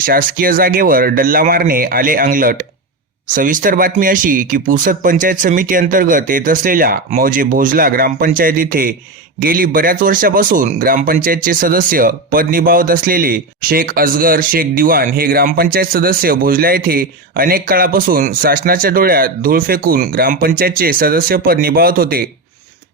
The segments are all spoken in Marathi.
शासकीय जागेवर डल्ला मारणे आले अंगलट. सविस्तर बातमी अशी की पुसद पंचायत समिती अंतर्गत येत असलेल्या मौजे भोजला ग्रामपंचायत इथे गेली बऱ्याच वर्षापासून ग्रामपंचायतचे सदस्य पद निभावत असलेले शेख अजगर शेख दिवान हे ग्रामपंचायत सदस्य भोजला येथे अनेक काळापासून शासनाच्या डोळ्यात धूळ फेकून ग्रामपंचायतचे सदस्यपद निभावत होते.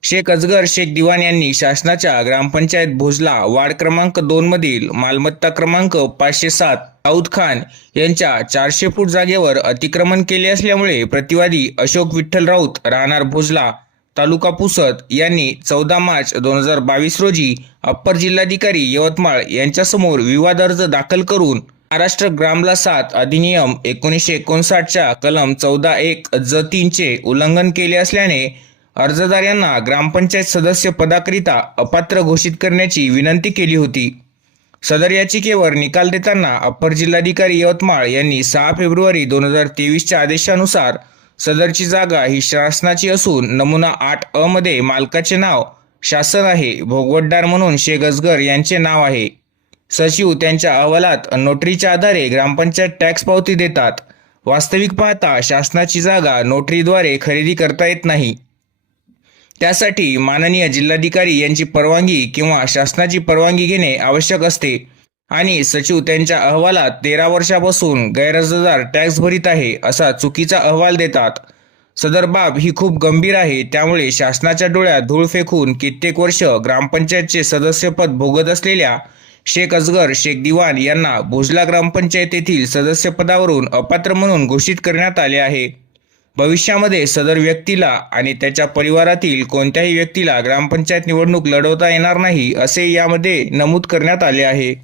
शेख अजगर शेख दिवान यांनी शासनाच्या ग्रामपंचायत भोजला वार्ड क्रमांक दोन मधील मालमत्ता क्रमांक पाचशे सात दाऊद खान यांच्या चारशे फूट जागेवर अतिक्रमण केले असल्यामुळे प्रतिवादी अशोक विठ्ठल राऊत राहणार भोजला तालुका पुसद यांनी चौदा मार्च दोन हजार बावीस रोजी अप्पर जिल्हाधिकारी यवतमाळ यांच्यासमोर विवाद अर्ज दाखल करून महाराष्ट्र ग्रामला सात अधिनियम एकोणीसशे एकोणसाठच्या कलम चौदा एक ज तीनचे उल्लंघन केले असल्याने अर्जदार यांना ग्रामपंचायत सदस्य पदाकरिता अपात्र घोषित करण्याची विनंती केली होती. सदर याचिकेवर निकाल देताना अप्पर जिल्हाधिकारी यवतमाळ यांनी सहा फेब्रुवारी दोन हजार तेवीसच्या आदेशानुसार सदरची जागा ही शासनाची असून नमुना आठ अ मध्ये मालकाचे नाव शासन आहे भोगवटदार म्हणून शेख अजगर यांचे नाव आहे. सचिव त्यांच्या अहवालात नोटरीच्या आधारे ग्रामपंचायत टॅक्स पावती देतात. वास्तविक पाहता शासनाची जागा नोटरीद्वारे खरेदी करता येत नाही. त्यासाठी माननीय जिल्हाधिकारी यांची परवानगी किंवा शासनाची परवानगी घेणे आवश्यक असते. आणि सचिव त्यांच्या अहवालात तेरा वर्षापासून गैरअर्जदार टॅक्स भरीत आहे असा चुकीचा अहवाल देतात. सदर बाब ही खूप गंभीर आहे त्यामुळे शासनाच्या डोळ्यात धूळ फेकून कित्येक वर्ष ग्रामपंचायतचे सदस्यपद भोगत असलेल्या शेख अजगर शेख दिवान यांना भोजला ग्रामपंचायत येथील सदस्यपदावरून अपात्र म्हणून घोषित करण्यात आले आहे. भविष्यामध्ये सदर व्यक्तीला आणि त्याच्या परिवारातील कोणत्याही व्यक्तीला ग्रामपंचायत निवडणूक लढवता येणार नाही असे यामध्ये नमूद करण्यात आले आहे.